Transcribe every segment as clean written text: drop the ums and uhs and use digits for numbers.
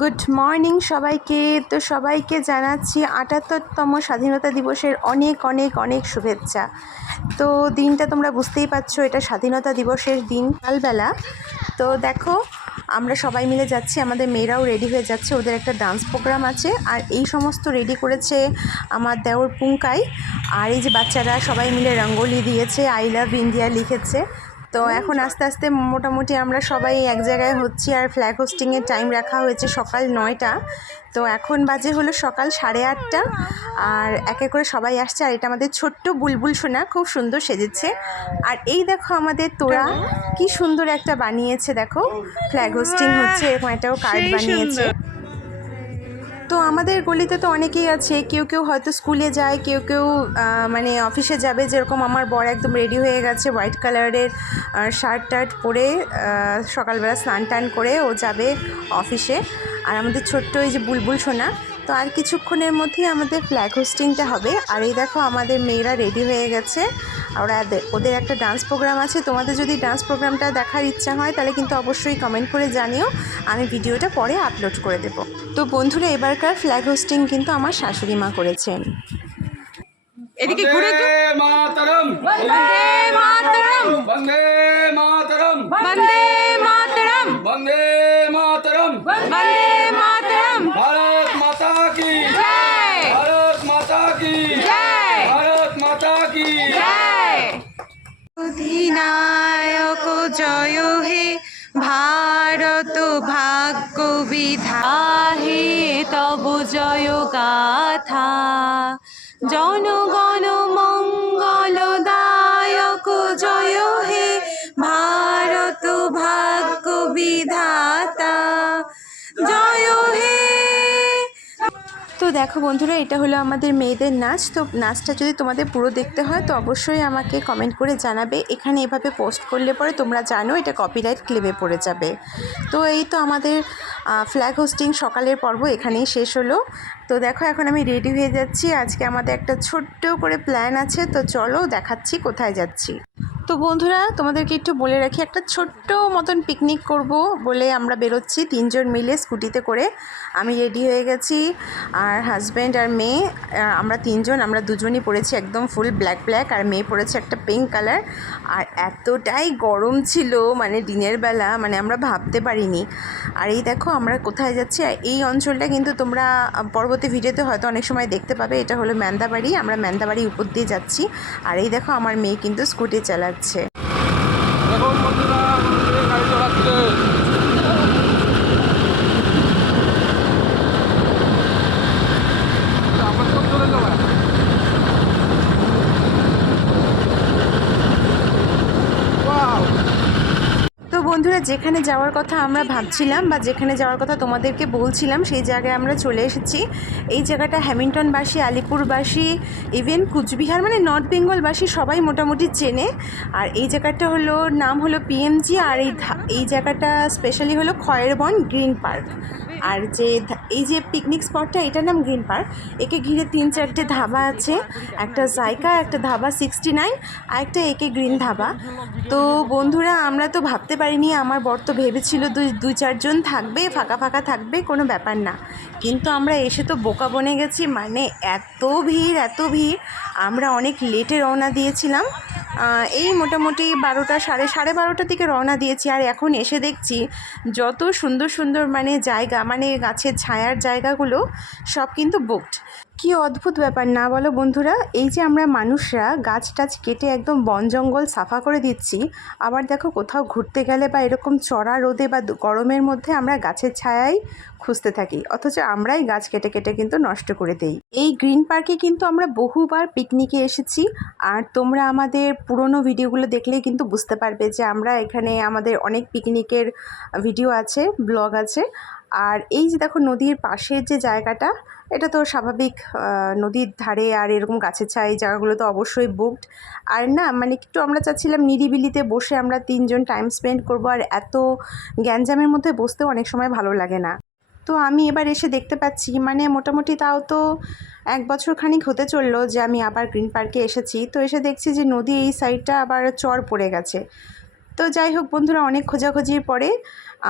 Good morning সবাইকে। তো সবাইকে জানাচ্ছি ৭৮তম স্বাধীনতা দিবসের অনেক অনেক অনেক শুভেচ্ছা। তো দিনটা তোমরা বুঝতেই পারছো, এটা স্বাধীনতা দিবসের দিন সকালবেলা। তো দেখো আমরা সবাই মিলে যাচ্ছি, আমাদের মেয়েরাও রেডি হয়ে যাচ্ছে, ওদের একটা ডান্স প্রোগ্রাম আছে। আর এই সমস্ত রেডি করেছে আমার দেওর পুঙ্কাই। আর এই যে বাচ্চারা সবাই মিলে রঙ্গোলি দিয়েছে, আই লাভ ইন্ডিয়া লিখেছে। তো এখন আস্তে আস্তে মোটামুটি আমরা সবাই এক জায়গায় হচ্ছি। আর ফ্ল্যাগ হোস্টিংয়ের টাইম রাখা হয়েছে সকাল 9টা। তো এখন বাজে হলো সকাল 8:30। আর একে করে সবাই আসছে। আর এটা আমাদের ছোট্ট বুলবুল সোনা, খুব সুন্দর সেজেছে। আর এই দেখো আমাদের তোরা কি সুন্দর একটা বানিয়েছে, দেখো ফ্ল্যাগ হোস্টিং হচ্ছে, এরকম একটাও কার্ড বানিয়েছে। তো আমাদের গলিতে তো অনেকেই আছে, কেউ কেউ হয়তো স্কুলে যায়, কেউ কেউ মানে অফিসে যাবে। যেরকম আমার বর একদম রেডি হয়ে গেছে, হোয়াইট কালারের শার্ট টার্ট পরে সকালবেলা স্নান টান করে ও যাবে অফিসে। আর আমাদের ছোট্ট এই যে বুলবুল সোনা, তো আর কিছুক্ষণের মধ্যেই আমাদের ফ্ল্যাগ হোস্টিংটা হবে। আর এই দেখো আমাদের মেয়েরা রেডি হয়ে গেছে, ওদের একটা ডান্স প্রোগ্রাম আছে। তোমাদের যদি ডান্স প্রোগ্রামটা দেখার ইচ্ছা হয় তাহলে কিন্তু অবশ্যই কমেন্ট করে জানিও, আমি ভিডিওটা পরে আপলোড করে দেব। তো বন্ধুরা, এবারকার ফ্ল্যাগ হোস্টিং কিন্তু আমার শাশুড়ি মা করেছেন। এদিকে ঘুরে মাতরম, বন্দে মাতরম, বন্দে মাতরম, বন্দে মাতরম, বন্দে মাতরম, বন্দে মাতরম। ভারত মাতা কি জয়, ভারত মাতা কি জয়, ভারত মাতা কি জয়। অধিনায়ক জয় হে, ভারত ভাগ্য বিধাহে, তব জয় গাথা। জনগণ মঙ্গলদায়ক জয় হে, ভারত ভাগ্য বিধাতা জয় হে। তো দেখো বন্ধুরা, এটা হলো আমাদের মেয়েদের নাচ। তো নাচটা যদি তোমাদের পুরো দেখতে হয় তো অবশ্যই আমাকে কমেন্ট করে জানাবে। এখানে এভাবে পোস্ট করলে পরে তোমরা জানো এটা কপিরাইট ক্লেমে পড়ে যাবে। তো এই তো আমাদের ফ্ল্যাগ হোস্টিং সকালের পর্ব এখানেই শেষ হলো। তো দেখো এখন আমি রেডি হয়ে যাচ্ছি। আজকে আমাদের একটা ছোট্ট করে প্ল্যান আছে, তো চলো দেখাচ্ছি কোথায় যাচ্ছি। তো বন্ধুরা, তোমাদেরকে একটু বলে রাখি, একটা ছোট্ট মতন পিকনিক করব বলে আমরা বেরোচ্ছি 3 জন মিলে স্কুটিতে করে। আমি রেডি হয়ে গেছি, আর হাজব্যান্ড আর মেয়ে, আমরা 3 জন। আমরা দুজনই পরেছি একদম ফুল ব্ল্যাক ব্ল্যাক, আর মেয়ে পরেছে একটা পিঙ্ক কালার। আর এতটাই গরম ছিল মানে দিনের বেলা, মানে আমরা ভাবতে পারিনি। আর এই দেখো আমরা কোথায় যাচ্ছি। আর এই অঞ্চলটা কিন্তু তোমরা পরবর্তী ভিডিওতে হয়তো অনেক সময় দেখতে পাবে। এটা হলো ম্যান্দাবাড়ি, আমরা ম্যান্দাবাড়ি উপর দিয়ে যাচ্ছি। আর এই দেখো আমার মেয়ে কিন্তু স্কুটি চালাচ্ছে। দেখুন বন্ধুরা, গাড়ি চালাচ্ছে। আমার সব চলে যাবে। তো বন্ধুরা, যেখানে যাওয়ার কথা আমরা ভাবছিলাম বা যেখানে যাওয়ার কথা তোমাদেরকে বলছিলাম সেই জায়গায় আমরা চলে এসেছি। এই জায়গাটা হ্যামিল্টনবাসী, আলিপুরবাসী, ইভেন কুচবিহার মানে নর্থ বেঙ্গলবাসী সবাই মোটামুটি চেনে। আর এই জায়গাটা হলো নাম হলো পিএমজি। আর এই জায়গাটা স্পেশালি হলো খয়েরবন গ্রিন পার্ক। আর এই যে পিকনিক স্পটটা, এটার নাম গ্রিন পার্ক। একে ঘিরে 3-4টে ধাবা আছে, একটা জায়গা, একটা ধাবা 69, আর একটা একে গ্রিন ধাবা। তো বন্ধুরা, আমরা তো ভাবতে পারিনি, আমার বর তো ভেবেছিল 2-4 জন থাকবে, ফাঁকা ফাঁকা থাকবে, কোনো ব্যাপার না। কিন্তু আমরা এসে তো বোকা বনে গেছি, মানে এত ভিড় এত ভিড়। আমরা অনেক লেটে রওনা দিয়েছিলাম, এই মোটামুটি 12টা সাড়ে 12টার দিকে রওনা দিয়েছি। আর এখন এসে দেখছি যত সুন্দর সুন্দর মানে জায়গা, মানে গাছের ছায়ার জায়গাগুলো সব কিন্তু বুকড। কি অদ্ভুত ব্যাপার না বলো বন্ধুরা? এই যে আমরা মানুষরা গাছ টাছ কেটে একদম বন জঙ্গল সাফা করে দিচ্ছি, আবার দেখো কোথাও ঘুরতে গেলে বা এরকম চড়া রোদে বা গরমের মধ্যে আমরা গাছের ছায়াই খুঁজতে থাকি, অথচ আমরাই গাছ কেটে কেটে কিন্তু নষ্ট করে দেই। এই গ্রিন পার্কে কিন্তু আমরা বহুবার পিকনিকে এসেছি। আর তোমরা আমাদের পুরনো ভিডিওগুলো দেখলেই কিন্তু বুঝতে পারবে যে আমরা এখানে আমাদের অনেক পিকনিকের ভিডিও আছে, ব্লগ আছে। আর এই যে দেখো নদীর পাশের যে জায়গাটা, এটা তো স্বাভাবিক, নদীর ধারে আর এরকম গাছের ছায়া, এই জায়গাগুলো তো অবশ্যই বুকড। আর না মানে একটু আমরা চাচ্ছিলাম নিরিবিলিতে বসে আমরা 3 জন টাইম স্পেন্ড করবো। আর এত গ্যাঞ্জামের মধ্যে বসতেও অনেক সময় ভালো লাগে না। তো আমি এবার এসে দেখতে পাচ্ছি, মানে মোটামুটি তাও তো 1 বছর খানিক হতে চললো যে আমি আবার গ্রিন পার্কে এসেছি। তো এসে দেখছি যে নদী এই সাইডটা আবার চর পড়ে গেছে। তো যাই হোক বন্ধুরা, অনেক খোঁজাখুঁজির পরে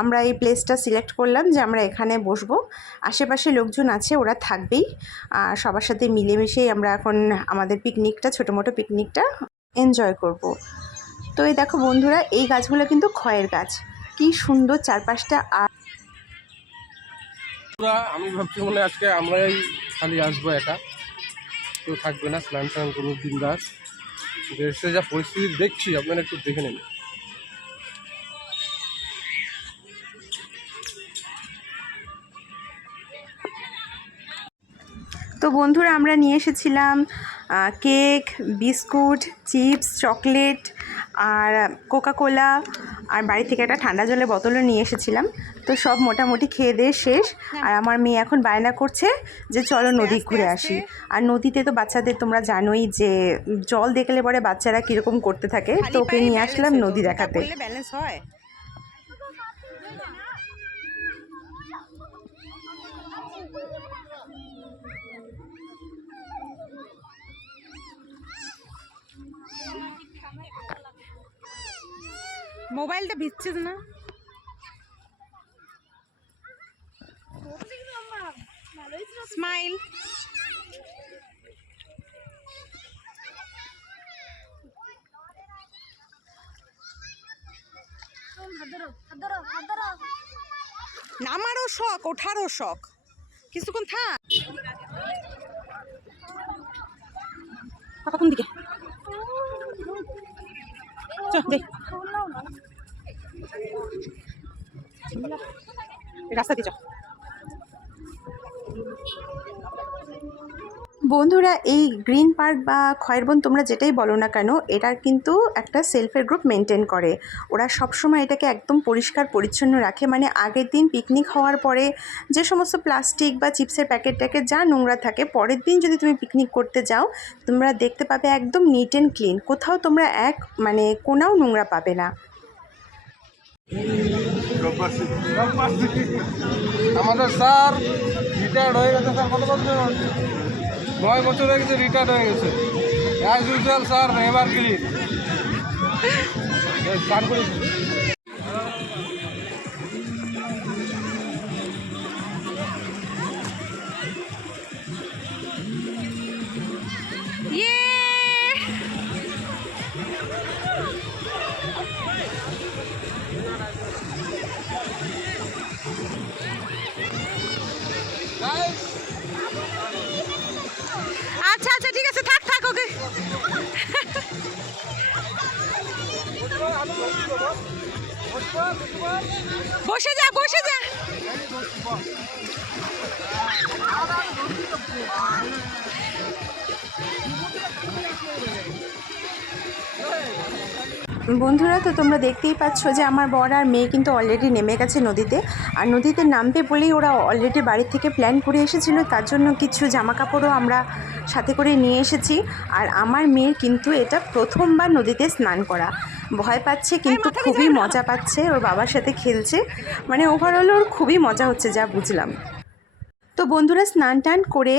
আমরা এই প্লেসটা সিলেক্ট করলাম যে আমরা এখানে বসবো। আশেপাশে লোকজন আছে, ওরা থাকবেই, আর সবার সাথে মিলেমিশেই আমরা এখন আমাদের পিকনিকটা, ছোটো মোটো পিকনিকটা এনজয় করব। তো এই দেখো বন্ধুরা, এই গাছগুলো কিন্তু খয়ের গাছ, কি সুন্দর চারপাশটা। আর আমি ভাবছি মনে আজকে আমরাই খালি আসবো, একা কেউ থাকবে না, স্নান স্নান করবো বিন্দাস। দেশে যা পরিস্থিতি দেখছি আপনারা একটু দেখে নেন। তো বন্ধুরা, আমরা নিয়ে এসেছিলাম কেক, বিস্কুট, চিপস, চকলেট আর কোকাকোলা, আর বাড়ি থেকে একটা ঠান্ডা জলের বোতলও নিয়ে এসেছিলাম। তো সব মোটামুটি খেয়ে দিয়ে শেষ। আর আমার মেয়ে এখন বায়না করছে যে চলো নদী ঘুরে আসি। আর নদীতে তো বাচ্চাদের তোমরা জানোই যে জল দেখলে পরে বাচ্চারা কীরকম করতে থাকে। তো ওকে নিয়ে আসলাম নদী দেখাতে। ব্যালেন্স হয়। মোবাইলটা ভিজছে না? স্মাইল। নামারও শখ, ওঠারও শখ, কিছুক্ষণ থাক। কোন দিকে রাস্তা দিয়ে। বন্ধুরা, এই গ্রিন পার্ক বা খয়েরবন তোমরা যেটাই বলো না কেন, এটার কিন্তু একটা সেলফ হেল্প গ্রুপ মেনটেন করে। ওরা সবসময় এটাকে একদম পরিষ্কার পরিচ্ছন্ন রাখে। মানে আগের দিন পিকনিক হওয়ার পরে যে সমস্ত প্লাস্টিক বা চিপসের প্যাকেট ট্যাকেট যা নোংরা থাকে, পরের দিন যদি তুমি পিকনিক করতে যাও তোমরা দেখতে পাবে একদম নিট অ্যান্ড ক্লিন। কোথাও তোমরা কোনাও নোংরা পাবে না। আমাদের স্যার রিটায়ার্ড হয়ে গেছে। স্যার কত বছর? 9 বছর হয়ে গেছে, রিটায়ার্ড হয়ে গেছে। অ্যাজ ইউজুয়াল স্যার এবার ক্লিন। স্নান করে আচ্ছা আচ্ছা, ঠিক আছে, থাক থাক, ওকে। বসে যা, বসে যা। বন্ধুরা, তো তোমরা দেখতেই পাচ্ছ যে আমার বর আর মেয়ে কিন্তু অলরেডি নেমে গেছে নদীতে। আর নদীতে নামবে বলেই ওরা অলরেডি বাড়ি থেকে প্ল্যান করে এসেছিলো, তার জন্য কিছু জামা কাপড়ও আমরা সাথে করে নিয়ে এসেছি। আর আমার মেয়ের কিন্তু এটা প্রথমবার নদীতে স্নান করা, ভয় পাচ্ছে কিন্তু খুবই মজা পাচ্ছে, ওর বাবার সাথে খেলছে। মানে ওভারঅল ওর খুবই মজা হচ্ছে যা বুঝলাম। তো বন্ধুরা, স্নান টান করে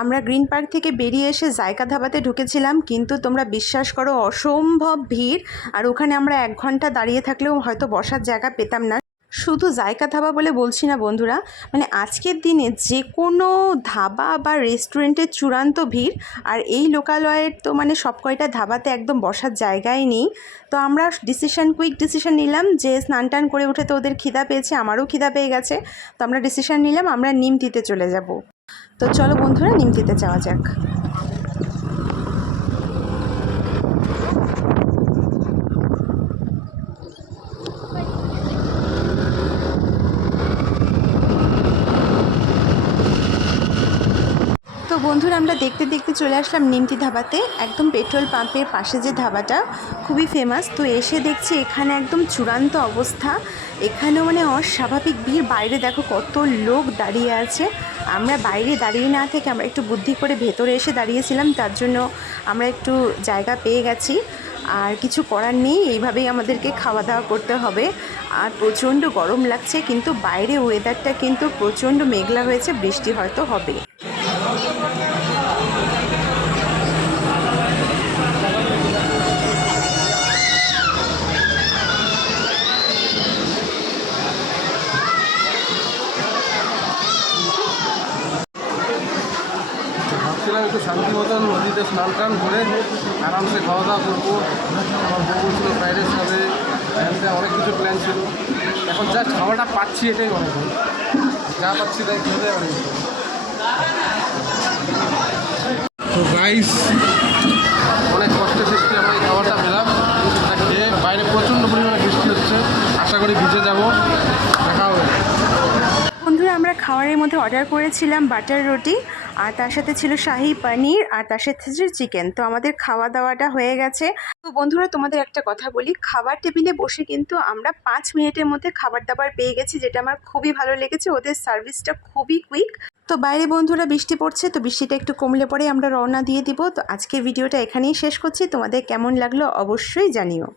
আমরা গ্রিন পার্ক থেকে বেরিয়ে এসে জায়কা ধাবাতে ঢুকেছিলাম, কিন্তু তোমরা বিশ্বাস করো অসম্ভব ভিড়। আর ওখানে আমরা 1 ঘন্টা দাঁড়িয়ে থাকলেও হয়তো বসার জায়গা পেতাম না। শুধু জায়কা ধাবা বলে বলছি না বন্ধুরা, মানে আজকের দিনে যে কোনো ধাবা বা রেস্টুরেন্টের চূড়ান্ত ভিড়। আর এই লোকালয়ের তো মানে সব কয়টা ধাবাতে একদম বসার জায়গাই নেই। তো আমরা কুইক ডিসিশন নিলাম যে স্নান টান করে উঠে তো ওদের খিদা পেয়েছে, আমারও খিদা পেয়ে গেছে। তো আমরা ডিসিশন নিলাম আমরা নিমতিতে চলে যাব। তো চলো বন্ধুরা, নিমতিতে যাওয়া যাক। তো বন্ধুরা, আমরা দেখতে দেখতে চলে আসলাম নিমতি ধাবাতে, একদম পেট্রোল পাম্পের পাশে যে ধাবাটা খুবই ফেমাস। তো এসে দেখছি এখানে একদম চূড়ান্ত অবস্থা, এখানেও মানে অস্বাভাবিক ভিড়। বাইরে দেখো কত লোক দাঁড়িয়ে আছে। আমরা বাইরে দাঁড়িয়ে না থেকে আমরা একটু বুদ্ধি করে ভেতরে এসে দাঁড়িয়েছিলাম, তার জন্য আমরা একটু জায়গা পেয়ে গেছি। আর কিছু করার নেই, এইভাবেই আমাদেরকে খাওয়া দাওয়া করতে হবে। আর প্রচণ্ড গরম লাগছে, কিন্তু বাইরে ওয়েদারটা কিন্তু প্রচণ্ড মেঘলা হয়েছে, বৃষ্টি হয়তো হবে। তো ভাবছিলাম একটু শান্তি মতন নদীতে স্নান টান করে আরামসে খাওয়া দাওয়া করবো। আমার বউ বলছিল ফ্রাইড রাইস খাবে, অনেক কিছু প্ল্যান ছিল। এখন জাস্ট খাওয়াটা পাচ্ছি, এটাই অনেক ভালো। যা পাচ্ছি তাই খেতে পারি। তো গাইস, অনেক কষ্টে সৃষ্টি আমরা এই খাবারটা পেলাম। এটা খেয়ে বাইরে প্রচণ্ড পরিমাণে বৃষ্টি হচ্ছে, আশা করি ভিজে যাব। দেখা হবে। বন্ধুরা, আমরা খাবারের মধ্যে অর্ডার করেছিলাম বাটার রুটি, আর তার সাথে ছিল শাহি পনির, আর তার সাথে ছিল চিকেন। তো আমাদের খাওয়া দাওয়াটা হয়ে গেছে। তো বন্ধুরা, তোমাদের একটা কথা বলি, খাবার টেবিলে বসে কিন্তু আমরা 5 মিনিটের মধ্যে খাবার দাবার পেয়ে গেছি, যেটা আমার খুবই ভালো লেগেছে। ওদের সার্ভিসটা খুবই কুইক। তো বাইরে বন্ধুরা বৃষ্টি পড়ছে, তো বৃষ্টিটা একটু কমলে পরে আমরা রওনা দিয়ে দিব। তো আজকের ভিডিওটা এখানেই শেষ করছি। তোমাদের কেমন লাগলো অবশ্যই জানিও।